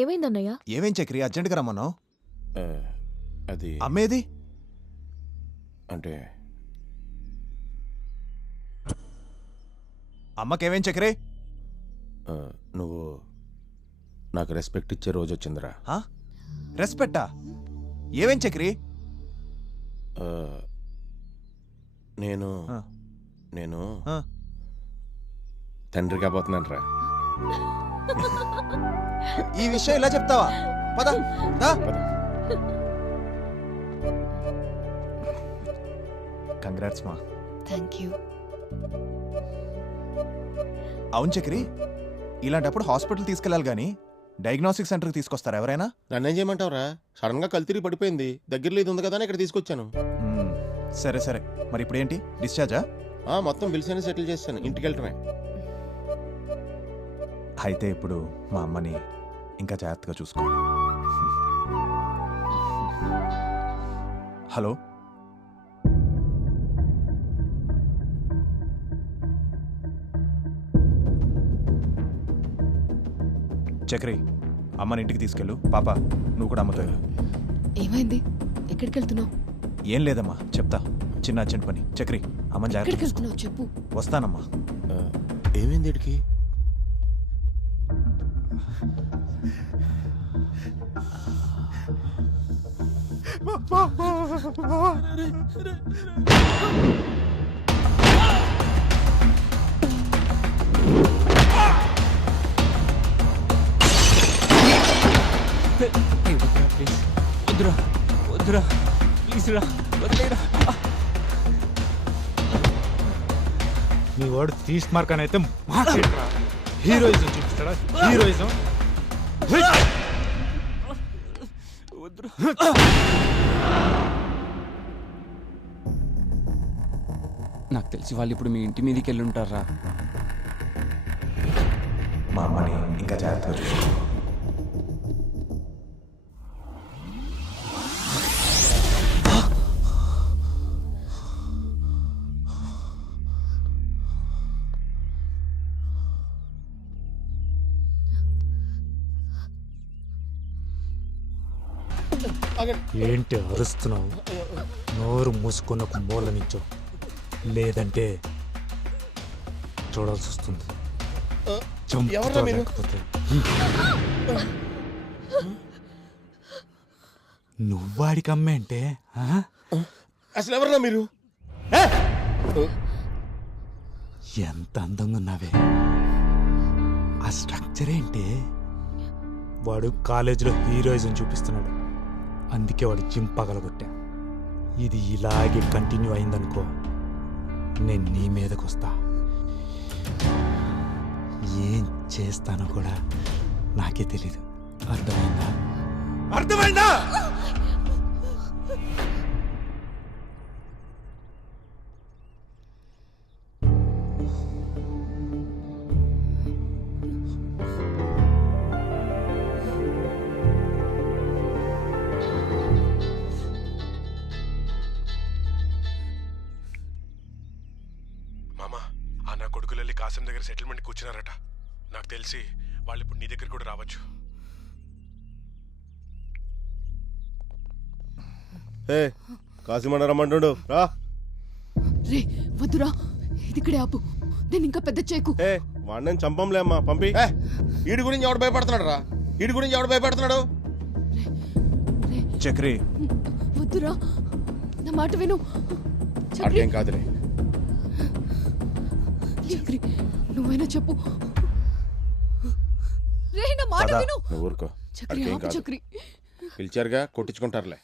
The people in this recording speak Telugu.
ఏమైందన్నయ్య? ఏమేం చక్రి అర్జెంట్గా రమ్మన్నావు? అది అమ్మేది? అంటే అమ్మకేమేం చక్రి? నువ్వు నాకు రెస్పెక్ట్ ఇచ్చే రోజు వచ్చిందిరా. రెస్పెక్టా? ఏమేం చక్రి? నేను నేను తండ్రి కాబోతున్నాను రా. ఈ విషయం ఇలా చెప్తావా? పద దా. కంగ్రాట్స్ మా. థాంక్యూ. అవును చక్రి, ఇలాంటప్పుడు హాస్పిటల్ తీసుకెళ్ళాలి కానీ డయాగ్నోస్టిక్ సెంటర్కి తీసుకొస్తారా ఎవరైనా? నన్నేం చేయమంటావురా? సడన్ గా కళ్ళు తిరిగి పడిపోయింది, దగ్గరలో ఇది ఉంది కదా అని ఇక్కడ తీసుకొచ్చాను. సరే సరే, మరి ఇప్పుడు ఏంటి, డిశ్చార్జా? మొత్తం బిల్స్ అన్ని సెటిల్ చేస్తాను, ఇంటికి వెళ్ళటమే. అయితే ఇప్పుడు మా అమ్మని ఇంకా జాగ్రత్తగా చూసుకోవాలి. హలో, చక్రి, అమ్మని ఇంటికి తీసుకెళ్ళు. పాప, నువ్వు కూడా అమ్మతో వెళ్ళు. ఏమైంది? ఎక్కడికి వెళ్తున్నావు? ఏం లేదమ్మా, చెప్తా. చిన్న అర్జెంట్ పని. చక్రి, అమ్మని ఎక్కడికి జాగ్రత్త. వెళ్తున్నావు చెప్పు. వస్తానమ్మా. ఏమైంది ఇడికి? వద్దురా వద్దురా, ప్లీజ్ రా, వదిలేరా. మీ వాడు తీసి మార్క్ అని అయితే మాట్లాడరా. హీరోయిజం చూపిస్తాడా? హీరోయిజం నాకు తెలిసి వాళ్ళు ఇప్పుడు మీ ఇంటి మీదకి వెళ్ళి ఉంటారా. మా అమ్మని ఇంకా జాగ్రత్తగా చూసుకో. ఏంటి అరుస్తున్నావు? నోరు మూసుకున్న ఒక మూల నించో, లేదంటే చూడాల్సి వస్తుంది. చంపుతా లేకపోతే. నువ్వాడికి అమ్మే అంటే అసలు ఎవరన్నా మీరు? ఎంత అందంగా ఉన్నావే. ఆ స్ట్రక్చర్ ఏంటి? వాడు కాలేజీలో హీరోయిజం చూపిస్తున్నాడు, అందుకే వాడు జిమ్ పగలగొట్టా. ఇది ఇలాగే కంటిన్యూ అయిందనుకో, నేను నీ మీదకి వస్తా. ఏం చేస్తానో కూడా నాకే తెలీదు. అర్థమైందా? అర్థమైందా? నా కొడుకులు వెళ్ళి కాసం దగ్గర సెటిల్మెంట్ కూర్చున్నారట. నాకు తెలిసి వాళ్ళు ఇప్పుడు నీ దగ్గర కూడా రావచ్చు. కాసిమన్న రమ్మంటుండు, రా. రే వద్దురా, ఇది ఇక్కడే ఆపు. నేను ఇంకా పెద్ద చేయకు. వాడిని చంపంలే అమ్మా, పంపి. ఈడి గురించి ఎవడు భయపడుతున్నాడు రా? ఈడి గురించి ఎవడు భయపడుతున్నాడు? చక్రి, వద్దురా, నా మాట విను. అడిగేం కాదులే. చక్రి, నువ్వైనా చెప్పు. రే నా మాట విను. నువ్వు ఊరుకో. చక్రి ఆపు. చక్రి పిలిచారుగా, కొట్టించుకుంటారులే.